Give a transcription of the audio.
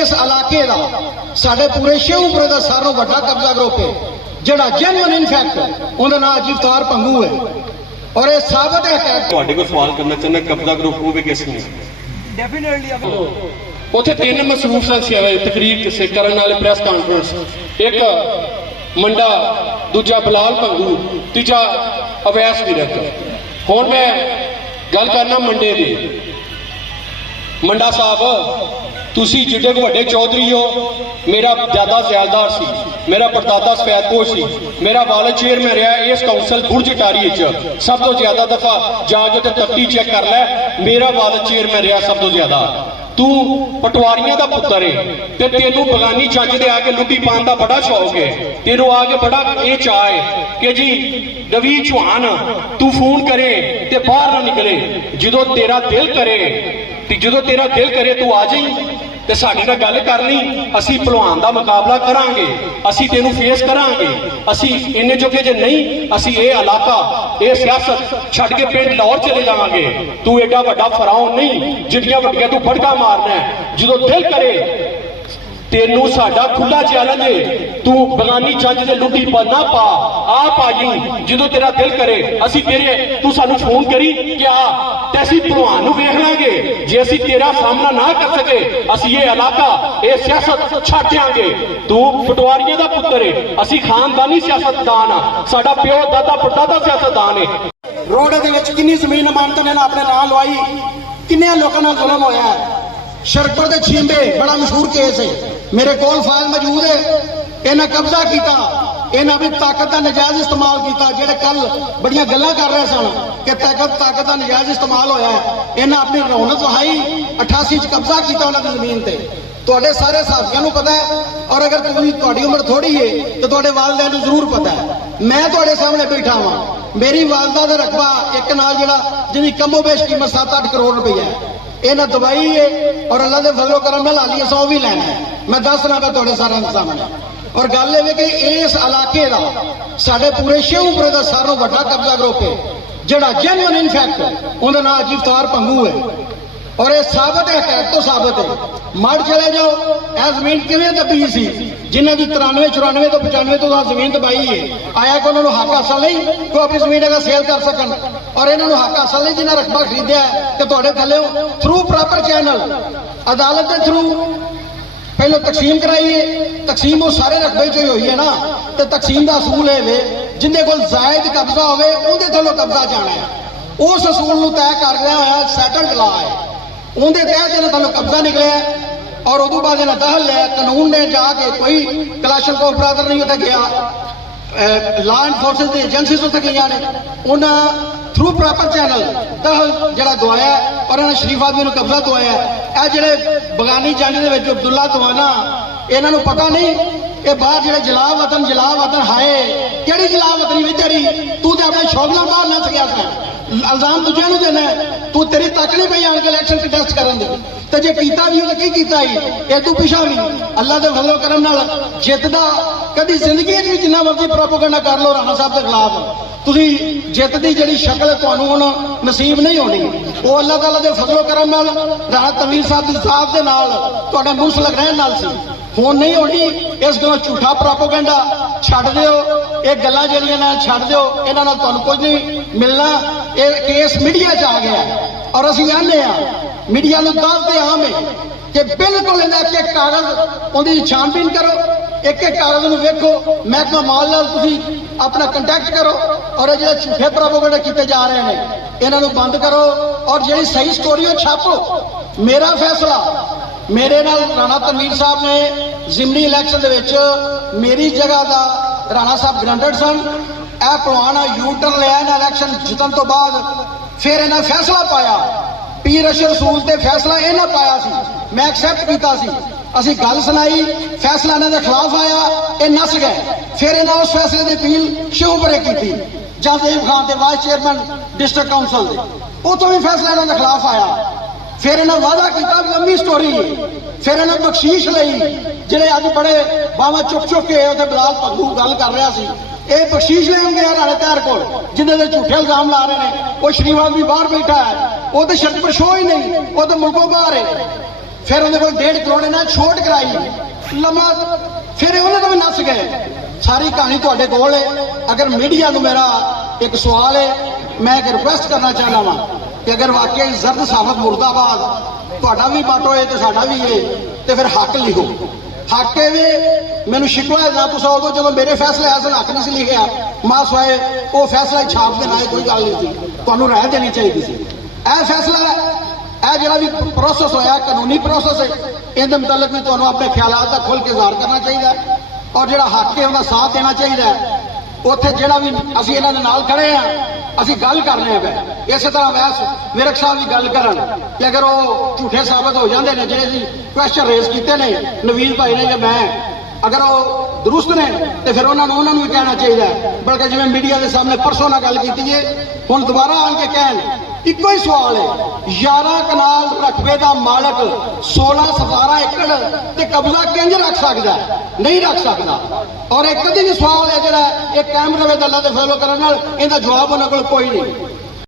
इस इलाके का साढ़े पूरे शेखपुरे का सारों बड़ा कब्जा ग्रुप है जोड़ा जेन्युइन इनफैक्ट उनका नाम अजीबतार भंगू है और ये साबित है। ਤੁਹਾਡੇ ਕੋਲ ਸਵਾਲ ਕਰਨਾ ਚਾਹੁੰਦਾ ਕਬਜ਼ਾ ਗਰੁੱਪ ਹੋਵੇ ਕਿਸ ਨੂੰ ਡੈਫੀਨਿਟਲੀ ਉੱਥੇ ਤਿੰਨ ਮਸਰੂਫ ਸੰਸਿਆਵਾਂ ਤਕਰੀਰ ਕਿਸੇ ਕਰਨ ਵਾਲੇ ਪ੍ਰੈਸ ਕਾਨਫਰੰਸ ਇੱਕ ਮੰਡਾ ਦੂਜਾ ਬਲਾਲ ਭੰਗੂ ਤੀਜਾ ਅਵੈਸ ਵਿਰਕ। ਹੁਣ ਮੈਂ ਗੱਲ ਕਰਨਾ ਮੰਡੇ ਦੀ। ਮੰਡਾ ਸਾਹਿਬ ਤੁਸੀਂ ਜਿੱਡੇ ਕੋ ਵੱਡੇ ਚੌਧਰੀ ਹੋ, ਮੇਰਾ ਦਾਦਾ ਸਿਆਲਦਾਰ ਸੀ, मेरा परदादा सफैदपोश सी, मेरा वालिद चेयरमैन रहा इस काउंसिल बुरज टारी सब तो ज्यादा दफा जाके तो तफ्ती चेक कर लै, मेरा वालिद चेयरमैन रहा सब तो ज्यादा। तू पटवारियां दा पुत्तर है ते तेनू बगानी जंज दे आके लुटी पान दा बड़ा शौक है, तेनू आके बड़ा ये चाह है कि जी नवी चौहान तू फोन करे ते बाहर ना निकले, जो तेरा दिल करे जो तेरा दिल करे तू आ जाई ते साडी नाल गल कर ली, असी भलवान दा मुकाबला करांगे, असी तेनू फेस करांगे। असी इन्ने जोगे जे नहीं असी ये इलाका ये सियासत छड़ के पिंड लाहौर चले जावांगे। तू एडा वड्डा फराउन नहीं जिन्नियां वड्डियां तू फड़का मारना है, जो दिल करे तेनू साडा खुला चैलेंज है, तू बगानी जंज दे लुटी ना पा आप आ जाई, जो तेरा दिल करे असी तेरे तू सानू फोन करी कि आ ते असी भलवान नू वेख लांगे। जे असी तेरा सामना ना कर सके असी ये इलाका ये सियासत छड्ड देंगे। तू पटवारियां दा पुत्तर है, असी खानदानी सियासतदान आ, साडा प्यो दादा परदादा सियासतदान है। रोड दे विच किन्नी जमीन अमानत ने अपने नाम लवाई, किन्ने लोगों नाल जुल्म होया है। शरकपुर दे छींबे बड़ा मशहूर केस है, मेरे कोल फाइल मौजूद है। इन्हें कब्जा किया, इन्हें अपनी ताकत का नजायज इस्तेमाल किया। जेडे कल बड़िया गल्लां कर रहे सन कि ताकत का नजायज इस्तेमाल होया है, इन्हें अपनी रौनक वहाई 88 कब्जा किया उन्होंने जमीन से। तुहाडे सारे साथियों को पता है, और अगर तुहाडी उम्र थोड़ी है तो तुहाडे वालिदैन नूं जरूर पता है। मैं तुहाडे सामने बैठा हाँ, मेरी वालदा दा रकबा एक नाल जिहड़ा जिहदी कमोबेश कीमत 7-8 करोड़ रुपया है, इन्हें दवाई है और अल्लाह के फजलो करम नाल आली 100 भी लैना है। मैं दस रहा मैं तुहाडे सारे सामने। और गल ये कि इस इलाके का साढ़े पूरे शेखपुरे का सारों बड़ा कब्जा ग्रुप है जोड़ा जेन्युइन इनफैक्ट उनका नाम अजीबतार भंगू है और ये साबित है, हकैकत तो साबित है। मड़ चले जाओ यह जमीन किवें दबी सी, जिन्हों की 93-94 तो 95 तो जमीन दबाई है। आया कि उन्होंने हक हासिल नहीं तो अपनी जमीन अगर सेल कर सकन, और इन्होंने हक हासिल नहीं जिन्हें रकबा खरीदा है कि तुहाडे थल्ले थ्रू प्रॉपर चैनल अदालत के थ्रू पहले तकसीम कराई है। तकसीम वो सारे रकबे च हुई है ना, तो तकसीम का असूल है जिन्हें कोल जायद कब्जा होवे उहदे थल्लों कब्जा जाना है। उस असूल नूं तय कर रहा है सैटल्ड लॉ है, उनके तहत इन्हें थल्लों कब्जा निकलिया और उदों बाद इन्हें दखल लिया। कानून ने जाके कोई कलाशनकोव ब्रदर नहीं उत्थे गया, लॉ एनफोर्समेंट दी एजेंसीज उत्थे गईयां ने, उन्हें थ्रू प्रॉपर चैनल दखल जिहड़ा दवाया और इन्हें शरीफ आदमी नूं कब्जा दवाया। यह जिहड़े बगानी जंज दे विच अब्दुल्ला दवाना इन्हां नूं पता नहीं कि बाहर जिहड़े जला वतन हाए किहड़ी जला वतनी वी तेरी, तू ते अपने शौक नाल बाहर नस गया सा। इल्जाम दूजे नूं देना तू तेरी तक नहीं पई आण के इलैक्शन कंटेस्ट करन दे, ते जे कीता भी तो की कीता ही ये तू पिछा भी अल्लाह के फजलो करम नाल जितदा कदी जिंदगी च भी जिन्ना मर्जी प्रोपेगेंडा कर लो राणा साहब के खिलाफ, तुसी जित दी जिहड़ी शक्ल तुहानूं हुण नसीब नहीं होनी। वो अल्लाह ताला दे फजलो करम नाल राणा तनवीर साहब दी जात दे नाल तुहाडा मुंसलक रहण नाल सी, हुण नहीं होनी। इस गल्लों झूठा प्रोपेगेंडा छड्ड दिओ, ये गल्लां जिहड़ियां ना छड्ड दिओ, इन्हां नाल तुहानूं कुछ नहीं मिलना। ये केस मीडिया च आ गया और असीं आने आ मीडिया नूं दसदे आम है कि बिल्कुल इन्हें एक एक कागज उहदी छानबीन करो, एक एक कागज नूं वेखो, महकमा माल नाल तुसीं अपना कंटैक्ट करो और जो झूठे प्रोपेगेंडा किए जा रहे हैं इन्हां नूं बंद करो और जी सही स्टोरी छापो। मेरा फैसला मेरे नाल राणा तनवीर साहब ने जिमनी इलैक्शन दे विच मेरी जगह का राणा साहब ग्रांटेड सन। यह भलवान यू टर्न लिया इन्हें इलैक्शन जितन तो बाद, फिर इन्हें फैसला पाया पीर अशर रसूल ते फैसला इन्हें पाया सी, मैं एक्सैप्ट किया सी। असी गल सुनाई, फैसला इन्होंने खिलाफ आया, ये नस गए। फिर इन्हें उस फैसले की अपील शेखपुरे की, जसदेव खान के वाइस चेयरमैन डिस्ट्रिक्ट काउंसिल के, उतो भी फैसला इन्होंने खिलाफ आया। फिर इन्हें वादा किया, लंबी स्टोरी है। फिर इन्हें बख्शीश लई, जिहड़े अज बड़े बावा चुक के उत्थे बलाल भंगू गल कर रहा सी, ये बख्शीश लेन गया राणे तैयार को, जिन्हें झूठे इल्जाम ला रहे हैं। वो श्रीवाल भी बाहर बैठा है, वो तो शर्त पर शो ही नहीं, वो तो मुल्कों बाहर है। ਫਿਰ ਉਹਦੇ ਕੋਲ 1.5 ਕਰੋੜ ਇਹਨਾਂ ਨੇ ਛੋਟ ਕਰਾਈ ਲੰਮਾ, ਫਿਰ ਇਹ ਉਹਨਾਂ ਤੋਂ ਵੀ ਨੱਸ ਗਏ। ਸਾਰੀ ਕਹਾਣੀ ਤੁਹਾਡੇ ਕੋਲ ਹੈ। ਅਗਰ ਮੀਡੀਆ ਨੂੰ ਮੇਰਾ ਇੱਕ ਸਵਾਲ ਹੈ, ਮੈਂ ਇੱਕ ਰਿਕੁਐਸਟ ਕਰਨਾ ਚਾਹੁੰਦਾ ਵਾਂ ਕਿ ਅਗਰ ਵਾਕਈ ਜ਼ਰਦ ਸਾਬਤ ਮੁਰਦਾਬਾਦ ਤੁਹਾਡਾ ਵੀ ਬਾਟੋ ਹੈ ਤੇ ਸਾਡਾ ਵੀ ਹੈ, ਤੇ ਫਿਰ ਹੱਕ ਲਿਖੋ। ਹੱਕ ਇਹ ਵੀ ਮੈਨੂੰ ਸ਼ਿਕਵਾ ਹੈ ਨਾ, ਤੁਸੀਂ ਉਦੋਂ ਜਦੋਂ ਮੇਰੇ ਫੈਸਲੇ ਅਸਲ ਹੱਕ ਨਹੀਂ ਸੀ ਲਿਖਿਆ, ਮਾਂ ਸਵਾਏ ਉਹ ਫੈਸਲਾ ਹੀ ਛਾਪ ਦੇਣਾ, ਕੋਈ ਗੱਲ ਨਹੀਂ ਸੀ, ਤੁਹਾਨੂੰ ਰਾਏ ਦੇਣੀ ਚਾਹੀਦੀ ਸੀ। ਇਹ ਫੈਸਲਾ ਇਹ ਜਿਹੜਾ ਵੀ ਪ੍ਰੋਸੈਸ ਹੋਇਆ ਕਾਨੂੰਨੀ ਪ੍ਰੋਸੈਸ ਹੈ, ਇਹਦੇ ਮੁਤਲਕ ਵੀ ਤੁਹਾਨੂੰ ਆਪਣੇ ਖਿਆਲਾਤ ਦਾ ਖੁੱਲ੍ਹ ਕੇ ਇਜ਼ਹਾਰ ਕਰਨਾ ਚਾਹੀਦਾ ਹੈ, ਔਰ ਜਿਹੜਾ ਹੱਕ ਹੈ ਉਹਦਾ ਸਾਥ ਦੇਣਾ ਚਾਹੀਦਾ ਹੈ। ਉੱਥੇ ਜਿਹੜਾ ਵੀ ਅਸੀਂ ਇਹਨਾਂ ਦੇ ਨਾਲ ਖੜੇ ਆ, ਅਸੀਂ ਗੱਲ ਕਰਨੇ ਆ। ਇਸੇ ਤਰ੍ਹਾਂ ਵੈਸ ਵਿਰਕ ਸਾਹਿਬ ਦੀ ਗੱਲ ਕਰਨ ਕਿ ਅਗਰ ਉਹ ਝੂਠੇ ਸਾਬਤ ਹੋ ਜਾਂਦੇ ਨੇ, ਜਿਹੜੇ ਅਸੀਂ ਕੁਐਸਚਨ ਰੇਜ਼ ਕੀਤੇ ਨੇ ਨਵੀਨ ਭਾਈ ਨੇ ਜਾਂ ਮੈਂ, ਅਗਰ ਉਹ ਦਰੁਸਤ ਨੇ ਤੇ ਫਿਰ ਉਹਨਾਂ ਨੂੰ ਵੀ ਕਹਿਣਾ ਚਾਹੀਦਾ। ਬਲਕਿ ਜਿਵੇਂ ਮੀਡੀਆ ਦੇ ਸਾਹਮਣੇ ਪਰਸੋਂ ਨਾਲ ਗੱਲ ਕੀਤੀ ਹੈ, ਹੁਣ ਦੁਬਾਰਾ ਆਣ ਕੇ ਕਹਿਣ। ਇੱਕੋ ਹੀ ਸਵਾਲ ਹੈ, 11 ਕਨਾਲ ਰਕਬੇ ਦਾ ਮਾਲਕ 16-17 ਏਕੜ ਤੇ ਕਬਜ਼ਾ ਕਿੰਜ ਰੱਖ ਸਕਦਾ? ਨਹੀਂ ਰੱਖ ਸਕਦਾ। ਔਰ ਇੱਕ ਕਦੀ ਵੀ ਸਵਾਲ ਹੈ ਜਿਹੜਾ ਇਹ ਕਾਇਮ ਰਵੇ ਅੱਲਾ ਦੇ ਫਜ਼ਲ ਕਰਮ ਨਾਲ, ਇਹਦਾ ਜਵਾਬ ਉਹਨਾਂ ਕੋਲ ਕੋਈ ਨਹੀਂ।